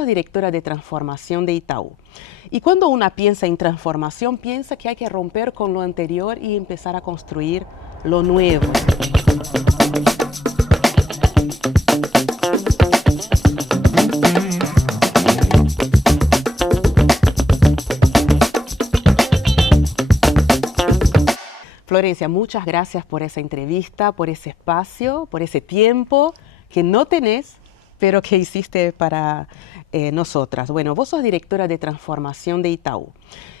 sos directora de transformación de Itaú. Y cuando una piensa en transformación, piensa que hay que romper con lo anterior y empezar a construir lo nuevo. Florencia, muchas gracias por esa entrevista, por ese espacio, por ese tiempo que no tenés, pero que hiciste para nosotras. Bueno, vos sos directora de transformación de Itaú.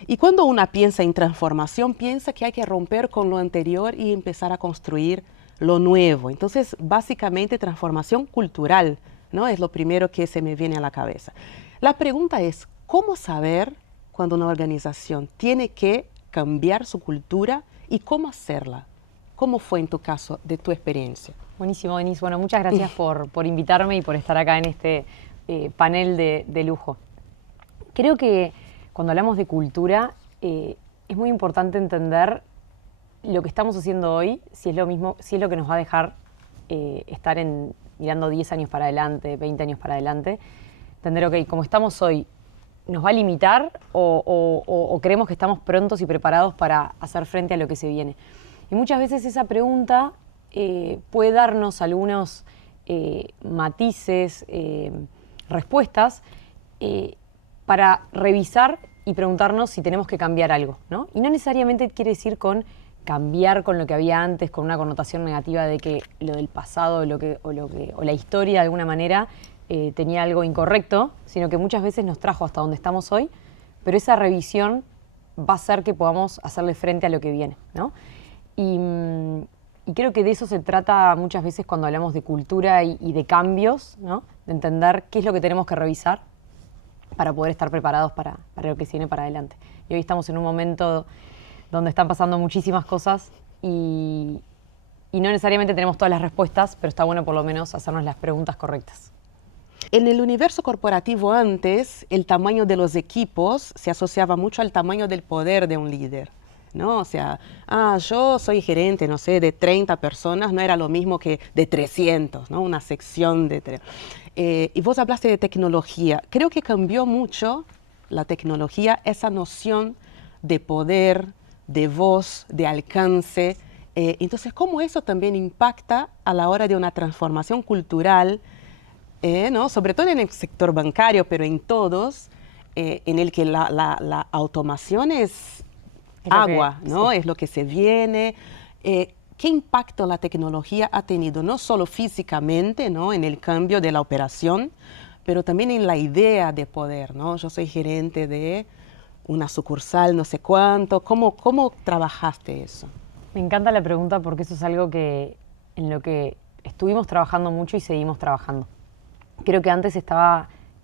Y cuando una piensa en transformación, piensa que hay que romper con lo anterior y empezar a construir lo nuevo. Entonces, básicamente, transformación cultural, ¿no? Es lo primero que se me viene a la cabeza. La pregunta es, ¿cómo saber cuando una organización tiene que cambiar su cultura y cómo hacerla? ¿Cómo fue en tu caso, de tu experiencia? Buenísimo, Denise. Bueno, muchas gracias por invitarme y por estar acá en este panel de lujo. Creo que cuando hablamos de cultura es muy importante entender lo que estamos haciendo hoy, si es lo mismo, si es lo que nos va a dejar estar mirando 10 años para adelante, 20 años para adelante. Entender, ok, como estamos hoy, ¿nos va a limitar o creemos que estamos prontos y preparados para hacer frente a lo que se viene? Y muchas veces esa pregunta puede darnos algunos matices, respuestas para revisar y preguntarnos si tenemos que cambiar algo, ¿no? Y no necesariamente quiere decir con cambiar con lo que había antes, con una connotación negativa de que lo del pasado o la historia de alguna manera tenía algo incorrecto, sino que muchas veces nos trajo hasta donde estamos hoy, pero esa revisión va a hacer que podamos hacerle frente a lo que viene, ¿no? Y creo que de eso se trata muchas veces cuando hablamos de cultura y de cambios, ¿no? De entender qué es lo que tenemos que revisar para poder estar preparados para lo que se viene para adelante. Y hoy estamos en un momento donde están pasando muchísimas cosas y no necesariamente tenemos todas las respuestas, pero está bueno por lo menos hacernos las preguntas correctas. En el universo corporativo antes, el tamaño de los equipos se asociaba mucho al tamaño del poder de un líder, ¿no? O sea, yo soy gerente, no sé, de 30 personas, no era lo mismo que de 300, ¿no? Una sección de... y vos hablaste de tecnología. Creo que cambió mucho la tecnología, esa noción de poder, de voz, de alcance. Entonces, ¿cómo eso también impacta a la hora de una transformación cultural? ¿No? Sobre todo en el sector bancario, pero en todos, en el que la automación es agua, ¿no? Sí. Es lo que se viene. ¿Qué impacto la tecnología ha tenido, no solo físicamente, ¿no? En el cambio de la operación, pero también en la idea de poder, ¿no? Yo soy gerente de una sucursal, no sé cuánto. ¿Cómo trabajaste eso? Me encanta la pregunta porque eso es algo en lo que estuvimos trabajando mucho y seguimos trabajando. Creo que antes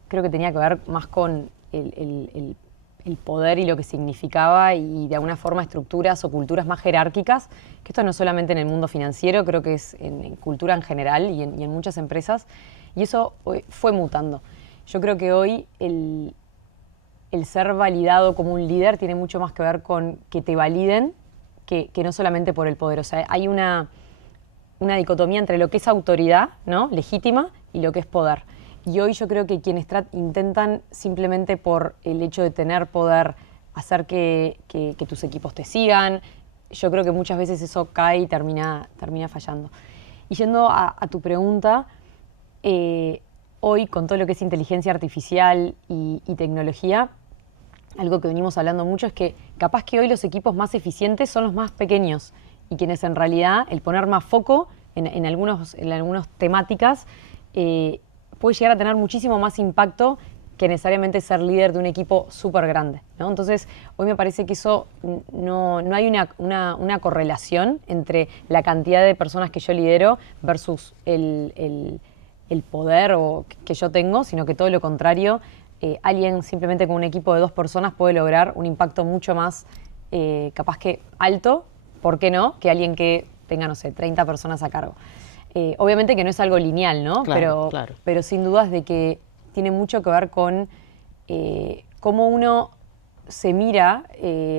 creo que tenía que ver más con el poder y lo que significaba y de alguna forma estructuras o culturas más jerárquicas, que esto no es solamente en el mundo financiero, creo que es en cultura en general y en muchas empresas, y eso fue mutando. Yo creo que hoy el ser validado como un líder tiene mucho más que ver con que te validen que no solamente por el poder. O sea, hay una dicotomía entre lo que es autoridad, ¿no? Legítima, y lo que es poder. Y hoy yo creo que quienes intentan simplemente por el hecho de tener poder hacer que tus equipos te sigan, yo creo que muchas veces eso cae y termina fallando. Y yendo a tu pregunta, hoy con todo lo que es inteligencia artificial y tecnología, algo que venimos hablando mucho es que capaz que hoy los equipos más eficientes son los más pequeños y quienes en realidad el poner más foco en algunas temáticas puede llegar a tener muchísimo más impacto que necesariamente ser líder de un equipo súper grande, ¿no? Entonces, hoy me parece que eso no hay una correlación entre la cantidad de personas que yo lidero versus el poder que yo tengo, sino que todo lo contrario, alguien simplemente con un equipo de 2 personas puede lograr un impacto mucho más capaz que alto, ¿por qué no?, que alguien que tenga, no sé, 30 personas a cargo. Obviamente que no es algo lineal, ¿no? Claro, pero sin dudas de que tiene mucho que ver con cómo uno se mira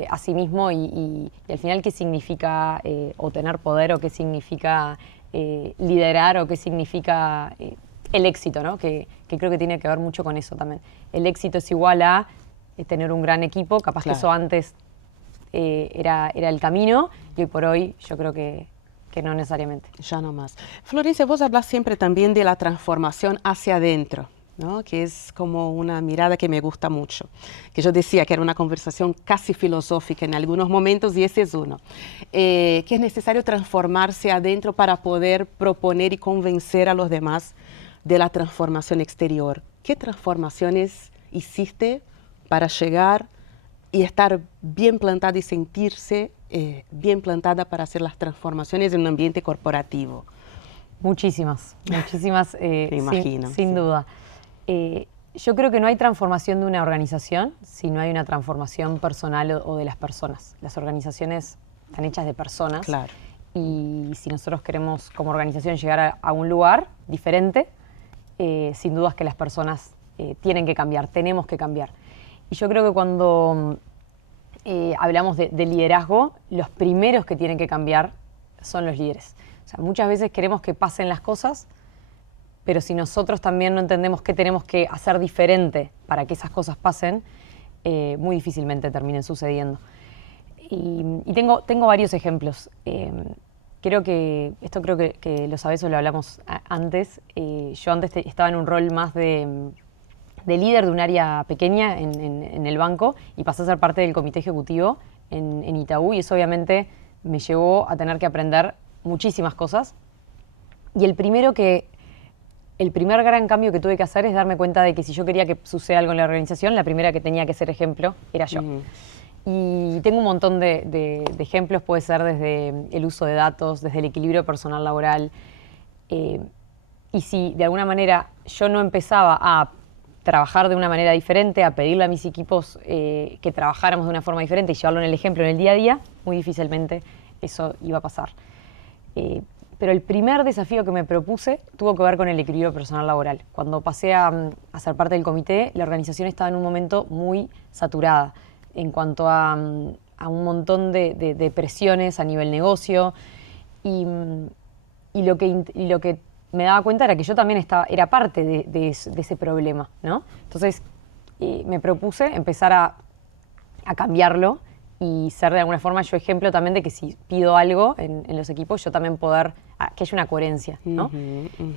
a sí mismo y al final qué significa o tener poder o qué significa liderar o qué significa el éxito, ¿no? Que creo que tiene que ver mucho con eso también. El éxito es igual a tener un gran equipo, capaz que eso antes era el camino, y hoy por hoy yo creo que no necesariamente. Ya no más. Florencia, vos hablas siempre también de la transformación hacia adentro, ¿no? Que es como una mirada que me gusta mucho. Que yo decía que era una conversación casi filosófica en algunos momentos, y ese es uno. Que es necesario transformarse adentro para poder proponer y convencer a los demás de la transformación exterior. ¿Qué transformaciones hiciste para llegar y estar bien plantada y sentirse bien plantada para hacer las transformaciones en un ambiente corporativo? Muchísimas, Me imagino, sin duda. Yo creo que no hay transformación de una organización si no hay una transformación personal o de las personas. Las organizaciones están hechas de personas. Claro. Y si nosotros queremos como organización llegar a un lugar diferente, sin dudas que las personas tienen que cambiar, tenemos que cambiar. Y yo creo que cuando hablamos de liderazgo, los primeros que tienen que cambiar son los líderes. O sea, muchas veces queremos que pasen las cosas, pero si nosotros también no entendemos qué tenemos que hacer diferente para que esas cosas pasen, muy difícilmente terminen sucediendo. Y tengo varios ejemplos. Creo que lo sabés o lo hablamos antes. Yo antes estaba en un rol más de líder de un área pequeña en el banco y pasé a ser parte del comité ejecutivo en Itaú, y eso obviamente me llevó a tener que aprender muchísimas cosas. Y el primer gran cambio que tuve que hacer es darme cuenta de que si yo quería que suceda algo en la organización, la primera que tenía que ser ejemplo era yo. Y tengo un montón de ejemplos, puede ser desde el uso de datos, desde el equilibrio personal laboral. Y si de alguna manera yo no empezaba a trabajar de una manera diferente, a pedirle a mis equipos que trabajáramos de una forma diferente y llevarlo en el ejemplo en el día a día, muy difícilmente eso iba a pasar. Pero el primer desafío que me propuse tuvo que ver con el equilibrio personal laboral. Cuando pasé a ser parte del comité, la organización estaba en un momento muy saturada en cuanto a un montón de presiones a nivel negocio, y lo que me daba cuenta era que yo también era parte de ese problema, ¿no? Entonces me propuse empezar a cambiarlo y ser de alguna forma yo ejemplo también de que si pido algo en los equipos, yo también poder, que haya una coherencia, ¿no?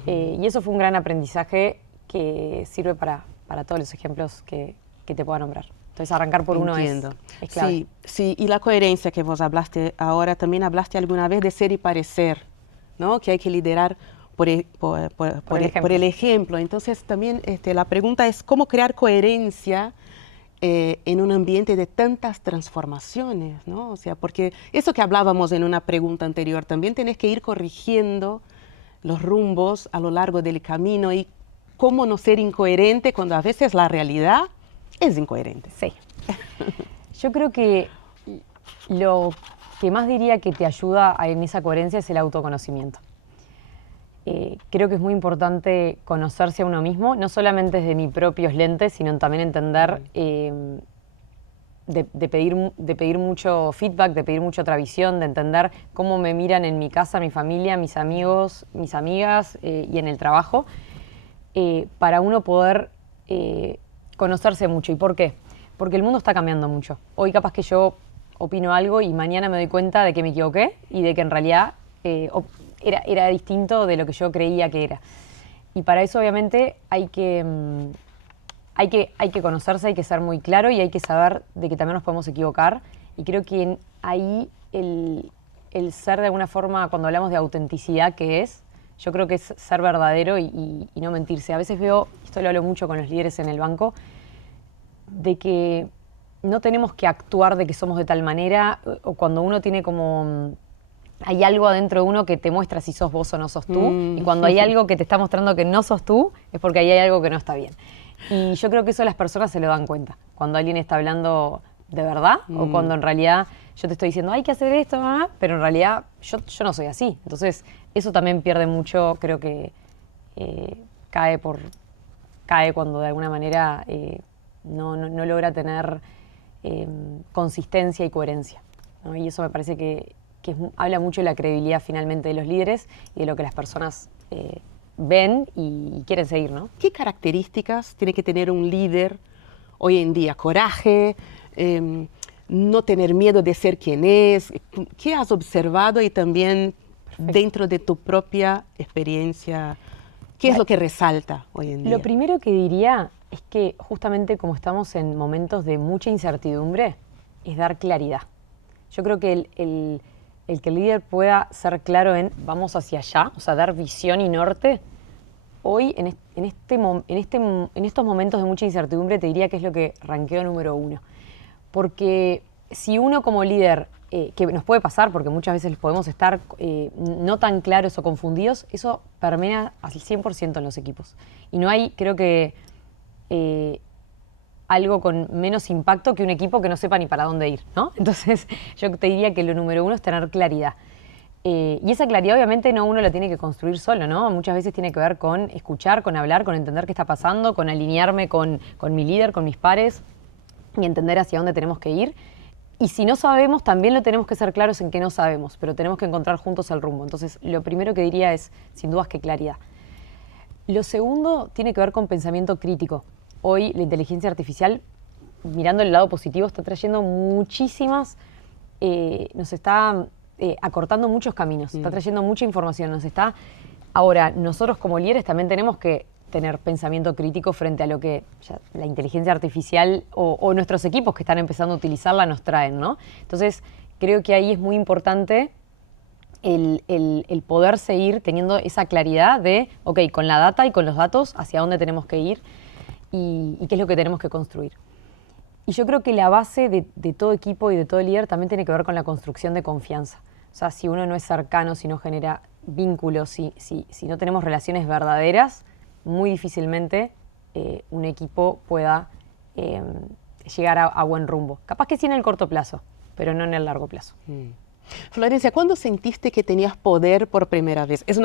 Y eso fue un gran aprendizaje que sirve para todos los ejemplos que te pueda nombrar. Entonces arrancar por uno es clave. Sí, y la coherencia que vos hablaste ahora, también hablaste alguna vez de ser y parecer, ¿no? Que hay que liderar por el ejemplo. Entonces también la pregunta es cómo crear coherencia en un ambiente de tantas transformaciones, ¿no? O sea, porque eso que hablábamos en una pregunta anterior, también tenés que ir corrigiendo los rumbos a lo largo del camino, y cómo no ser incoherente cuando a veces la realidad es incoherente. Sí. Yo creo que lo que más diría que te ayuda en esa coherencia es el autoconocimiento. Creo que es muy importante conocerse a uno mismo, no solamente desde mis propios lentes, sino también entender de pedir mucho feedback, de pedir mucha otra visión, de entender cómo me miran en mi casa, mi familia, mis amigos, mis amigas y en el trabajo, para uno poder conocerse mucho. ¿Y por qué? Porque el mundo está cambiando mucho. Hoy capaz que yo opino algo y mañana me doy cuenta de que me equivoqué y de que en realidad era distinto de lo que yo creía que era. Y para eso obviamente hay que conocerse, hay que ser muy claro y hay que saber de que también nos podemos equivocar. Y creo que ahí el ser de alguna forma, cuando hablamos de autenticidad, ¿qué es? Yo creo que es ser verdadero y no mentirse. A veces veo, esto lo hablo mucho con los líderes en el banco, de que no tenemos que actuar de que somos de tal manera, o cuando uno tiene como... hay algo adentro de uno que te muestra si sos vos o no sos tú, y cuando hay algo que te está mostrando que no sos tú, es porque ahí hay algo que no está bien. Y yo creo que eso las personas se lo dan cuenta, cuando alguien está hablando de verdad, o cuando en realidad yo te estoy diciendo hay que hacer esto, pero en realidad yo no soy así. Entonces eso también pierde mucho, creo que cae cuando de alguna manera no logra tener consistencia y coherencia, ¿no? Y eso me parece que habla mucho de la credibilidad finalmente de los líderes y de lo que las personas ven y quieren seguir, ¿no? ¿Qué características tiene que tener un líder hoy en día? Coraje, no tener miedo de ser quien es. ¿Qué has observado y también dentro de tu propia experiencia, qué es lo que resalta hoy en día? Lo primero que diría es que justamente como estamos en momentos de mucha incertidumbre, es dar claridad. Yo creo que el que el líder pueda ser claro en vamos hacia allá, o sea, dar visión y norte, hoy en estos momentos de mucha incertidumbre te diría que es lo que ranqueo número uno. Porque si uno como líder, que nos puede pasar porque muchas veces podemos estar no tan claros o confundidos, eso permea al 100% en los equipos. Y no hay, creo que, algo con menos impacto que un equipo que no sepa ni para dónde ir, ¿no? Entonces yo te diría que lo número uno es tener claridad. Y esa claridad obviamente no uno la tiene que construir solo, ¿no? Muchas veces tiene que ver con escuchar, con hablar, con entender qué está pasando, con alinearme con mi líder, con mis pares y entender hacia dónde tenemos que ir. Y si no sabemos, también lo tenemos que ser claros en que no sabemos, pero tenemos que encontrar juntos el rumbo. Entonces, lo primero que diría es, sin dudas, que claridad. Lo segundo tiene que ver con pensamiento crítico. Hoy la inteligencia artificial, mirando el lado positivo, está trayendo muchísimas, nos está acortando muchos caminos, está trayendo mucha información, Ahora, nosotros como líderes también tenemos que tener pensamiento crítico frente a lo que ya la inteligencia artificial o nuestros equipos que están empezando a utilizarla nos traen, ¿no? Entonces, creo que ahí es muy importante el poder seguir teniendo esa claridad de, ok, con la data y con los datos, hacia dónde tenemos que ir y qué es lo que tenemos que construir. Y yo creo que la base de todo equipo y de todo líder también tiene que ver con la construcción de confianza. O sea, si uno no es cercano, si no genera vínculos, si no tenemos relaciones verdaderas, muy difícilmente un equipo pueda llegar a buen rumbo. Capaz que sí en el corto plazo, pero no en el largo plazo. Florencia, ¿cuándo sentiste que tenías poder por primera vez? Es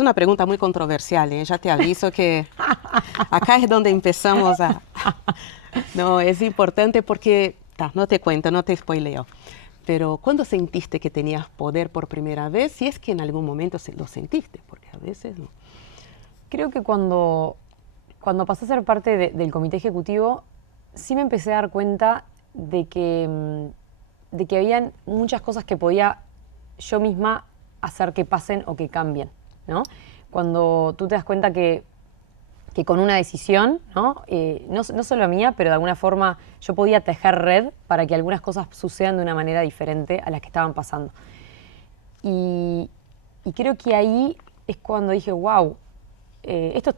una pregunta muy controversial, ¿eh? Ya te aviso que acá es donde empezamos a... No, es importante porque, no te cuento, no te spoileo, pero ¿cuándo sentiste que tenías poder por primera vez? Si es que en algún momento lo sentiste, porque a veces no. Creo que cuando pasé a ser parte del comité ejecutivo, sí me empecé a dar cuenta de que habían muchas cosas que podía yo misma hacer que pasen o que cambien, ¿no? Cuando tú te das cuenta que con una decisión, ¿no? No solo mía, pero de alguna forma yo podía tejer red para que algunas cosas sucedan de una manera diferente a las que estaban pasando. Y creo que ahí es cuando dije, wow, esto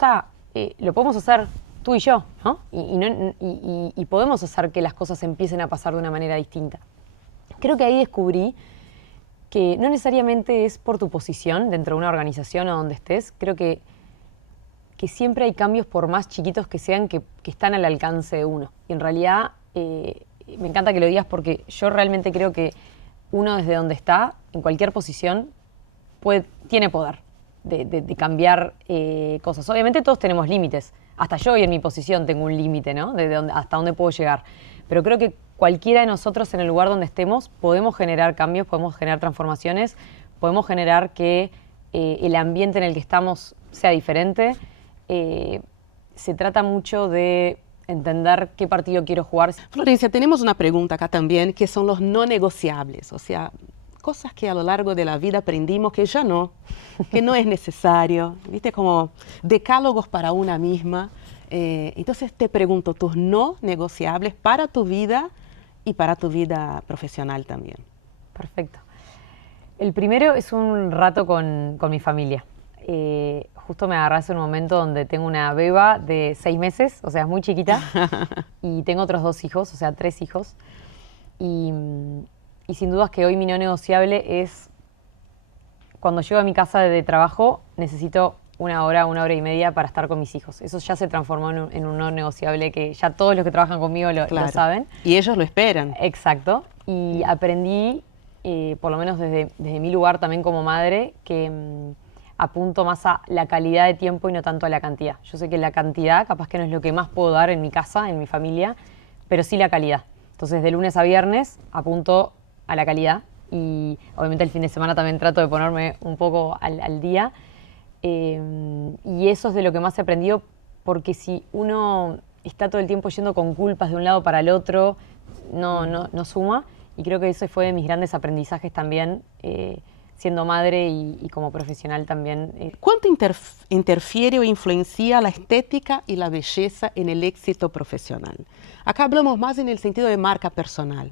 lo podemos hacer tú y yo, ¿no? Y podemos hacer que las cosas empiecen a pasar de una manera distinta. Creo que ahí descubrí que no necesariamente es por tu posición dentro de una organización o donde estés. Creo que siempre hay cambios, por más chiquitos que sean, que están al alcance de uno. Y en realidad, me encanta que lo digas porque yo realmente creo que uno desde donde está, en cualquier posición, tiene poder de cambiar cosas. Obviamente todos tenemos límites. Hasta yo hoy en mi posición tengo un límite, ¿no? Hasta dónde puedo llegar. Pero creo que cualquiera de nosotros en el lugar donde estemos podemos generar cambios, podemos generar transformaciones, podemos generar que el ambiente en el que estamos sea diferente. Se trata mucho de entender qué partido quiero jugar. Florencia, tenemos una pregunta acá también, que son los no negociables, o sea, cosas que a lo largo de la vida aprendimos que ya no, que no es necesario, ¿viste? Como decálogos para una misma. Entonces te pregunto, tus no negociables para tu vida y para tu vida profesional también. Perfecto. El primero es un rato con mi familia. Justo me agarré en un momento donde tengo una beba de 6 meses, o sea, es muy chiquita, y tengo otros 2 hijos, o sea, 3 hijos. Y sin dudas que hoy mi no negociable es, cuando llego a mi casa de trabajo, necesito una hora y media para estar con mis hijos. Eso ya se transformó en un no negociable que ya todos los que trabajan conmigo lo saben. Y ellos lo esperan. Exacto. Y aprendí, por lo menos desde mi lugar también como madre, que apunto más a la calidad de tiempo y no tanto a la cantidad. Yo sé que la cantidad capaz que no es lo que más puedo dar en mi casa, en mi familia, pero sí la calidad. Entonces, de lunes a viernes apunto a la calidad y obviamente el fin de semana también trato de ponerme un poco al día. Y eso es de lo que más he aprendido, porque si uno está todo el tiempo yendo con culpas de un lado para el otro, no suma. Y creo que ese fue de mis grandes aprendizajes también, siendo madre y como profesional también. ¿Cuánto interfiere o influencia la estética y la belleza en el éxito profesional? Acá hablamos más en el sentido de marca personal,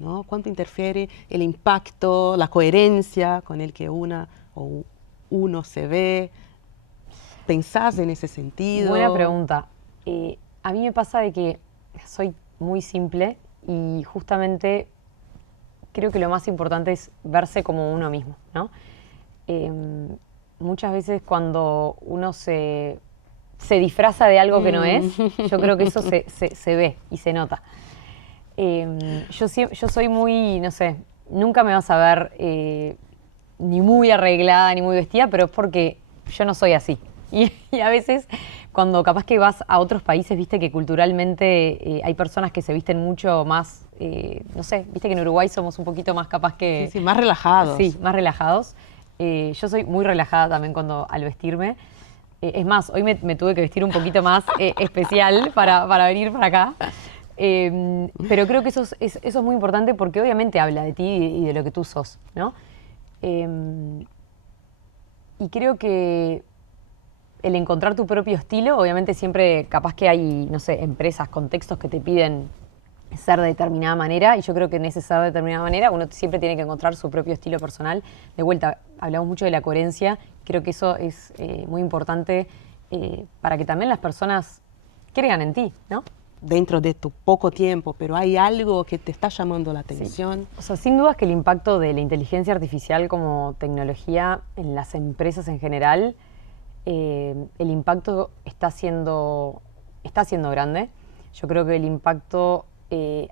¿no? ¿Cuánto interfiere el impacto, la coherencia con el que una o uno se ve? ¿Pensás en ese sentido? Buena pregunta. A mí me pasa de que soy muy simple y justamente creo que lo más importante es verse como uno mismo, ¿no? Muchas veces cuando uno se disfraza de algo que no es, yo creo que eso se ve y se nota. Yo soy muy, no sé, nunca me vas a ver ni muy arreglada ni muy vestida, pero es porque yo no soy así. Y a veces cuando capaz que vas a otros países, viste que culturalmente hay personas que se visten mucho más, no sé, viste que en Uruguay somos un poquito más capaz que... Sí, más relajados. Sí, más relajados. Yo soy muy relajada también al vestirme. Es más, hoy me tuve que vestir un poquito más especial para venir para acá. Pero creo que eso es muy importante porque obviamente habla de ti y de lo que tú sos, ¿no? Y creo que el encontrar tu propio estilo, obviamente siempre capaz que hay, no sé, empresas, contextos que te piden ser de determinada manera, y yo creo que en ese ser de determinada manera uno siempre tiene que encontrar su propio estilo personal. De vuelta, hablamos mucho de la coherencia, creo que eso es muy importante para que también las personas crean en ti, ¿no? Dentro de tu poco tiempo, pero hay algo que te está llamando la atención. Sí. O sea, sin duda que el impacto de la inteligencia artificial como tecnología en las empresas en general, el impacto está siendo grande. Yo creo que el impacto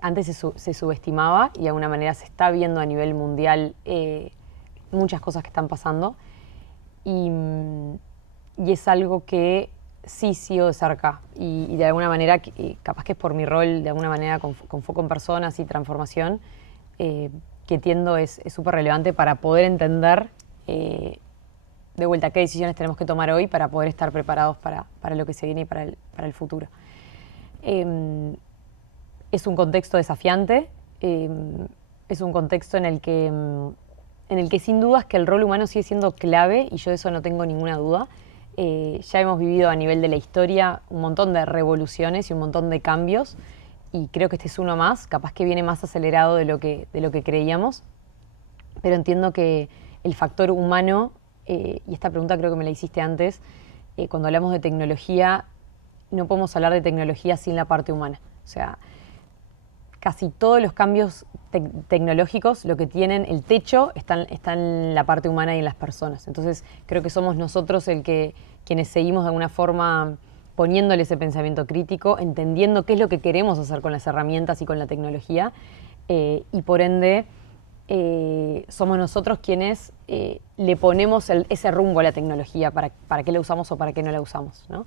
antes se subestimaba y de alguna manera se está viendo a nivel mundial muchas cosas que están pasando. Y es algo que sí sigo de cerca y de alguna manera, capaz que es por mi rol, de alguna manera con foco en personas y transformación, que entiendo es súper relevante para poder entender de vuelta qué decisiones tenemos que tomar hoy para poder estar preparados para lo que se viene y para el futuro. Es un contexto desafiante, es un contexto en el que sin dudas que el rol humano sigue siendo clave y yo de eso no tengo ninguna duda. Ya hemos vivido a nivel de la historia un montón de revoluciones y un montón de cambios y creo que este es uno más, capaz que viene más acelerado de lo que creíamos, pero entiendo que el factor humano, y esta pregunta creo que me la hiciste antes, cuando hablamos de tecnología, no podemos hablar de tecnología sin la parte humana. O sea, casi todos los cambios tecnológicos, lo que tienen el techo, está en la parte humana y en las personas. Entonces, creo que somos nosotros quienes seguimos de alguna forma poniéndole ese pensamiento crítico, entendiendo qué es lo que queremos hacer con las herramientas y con la tecnología, y por ende somos nosotros quienes le ponemos ese rumbo a la tecnología, para qué la usamos o para qué no la usamos, ¿no?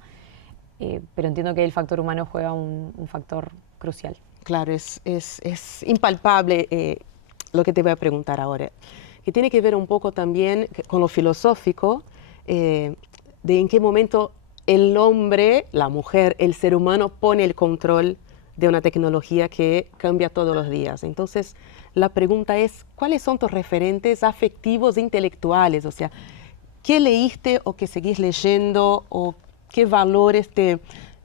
Pero entiendo que el factor humano juega un factor crucial. Claro, es impalpable lo que te voy a preguntar ahora, que tiene que ver un poco también con lo filosófico, de en qué momento el hombre, la mujer, el ser humano pone el control de una tecnología que cambia todos los días. Entonces, la pregunta es, ¿cuáles son tus referentes afectivos e intelectuales? O sea, ¿qué leíste o qué seguís leyendo o qué valores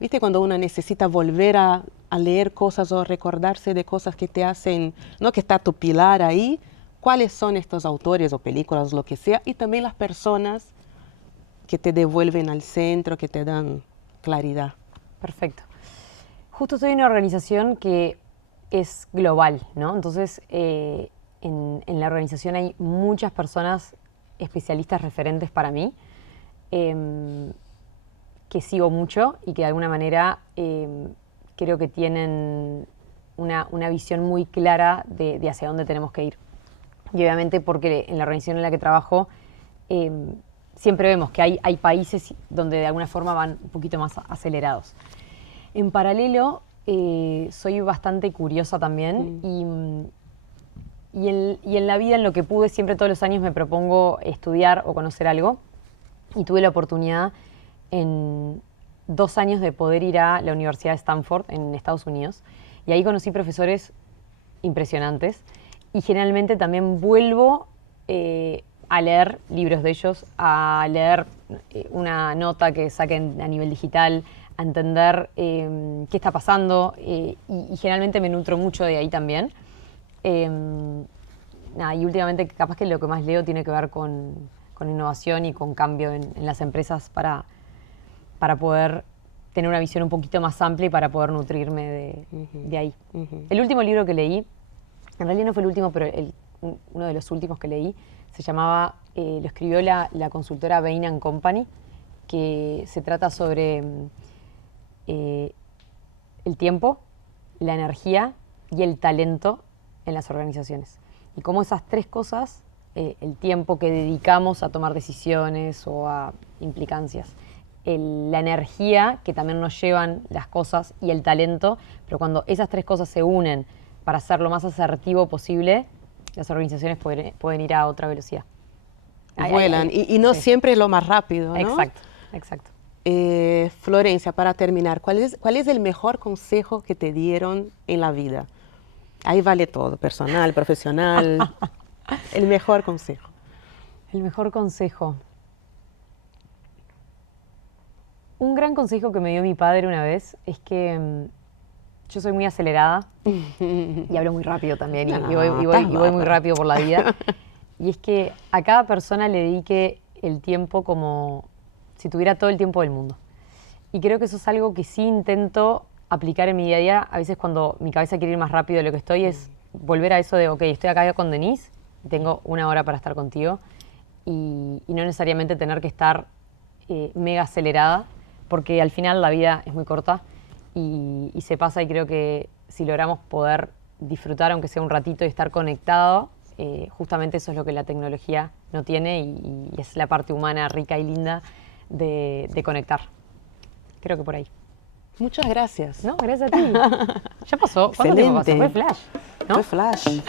viste cuando uno necesita volver a leer cosas o recordarse de cosas que te hacen, ¿no? Que está tu pilar ahí? ¿Cuáles son estos autores o películas, lo que sea? Y también las personas que te devuelven al centro, que te dan claridad. Perfecto. Justo estoy en una organización que es global, ¿no? Entonces, en la organización hay muchas personas especialistas referentes para mí, que sigo mucho y que de alguna manera creo que tienen una visión muy clara de hacia dónde tenemos que ir. Y obviamente porque en la organización en la que trabajo siempre vemos que hay países donde de alguna forma van un poquito más acelerados. En paralelo, soy bastante curiosa también y en la vida, en lo que pude, siempre todos los años me propongo estudiar o conocer algo. y tuve la oportunidad en 2 años de poder ir a la Universidad de Stanford en Estados Unidos. Y ahí conocí profesores impresionantes y generalmente también vuelvo a leer libros de ellos, a leer una nota que saquen a nivel digital, a entender qué está pasando y generalmente me nutro mucho de ahí también. Y últimamente capaz que lo que más leo tiene que ver con innovación y con cambio en las empresas para poder tener una visión un poquito más amplia y para poder nutrirme de ahí. El último libro que leí, en realidad no fue el último, pero uno de los últimos que leí, se llamaba, lo escribió la consultora Bain & Company, que se trata sobre el tiempo, la energía y el talento en las organizaciones. Y cómo esas 3 cosas, el tiempo que dedicamos a tomar decisiones o a implicancias, la energía que también nos llevan las cosas y el talento, pero cuando esas 3 cosas se unen para ser lo más asertivo posible, las organizaciones pueden ir a otra velocidad. Vuelan, y no sí. siempre lo más rápido, ¿no? Exacto, exacto. Florencia, para terminar, ¿cuál es el mejor consejo que te dieron en la vida? Ahí vale todo, personal, profesional. El mejor consejo. El mejor consejo. Un gran consejo que me dio mi padre una vez es que yo soy muy acelerada y hablo muy rápido también y voy muy rápido por la vida. Y es que a cada persona le dedique el tiempo como si tuviera todo el tiempo del mundo. Y creo que eso es algo que sí intento aplicar en mi día a día. A veces cuando mi cabeza quiere ir más rápido de lo que estoy es volver a eso de, ok, estoy acá con Denise, tengo 1 hora para estar contigo y no necesariamente tener que estar mega acelerada, porque al final la vida es muy corta y se pasa, y creo que si logramos poder disfrutar, aunque sea un ratito, y estar conectado, justamente eso es lo que la tecnología no tiene y es la parte humana rica y linda de conectar. Creo que por ahí. Muchas gracias. No, gracias a ti. Ya pasó. ¿Cuánto tiempo pasó? Fue flash, ¿no? Fue flash.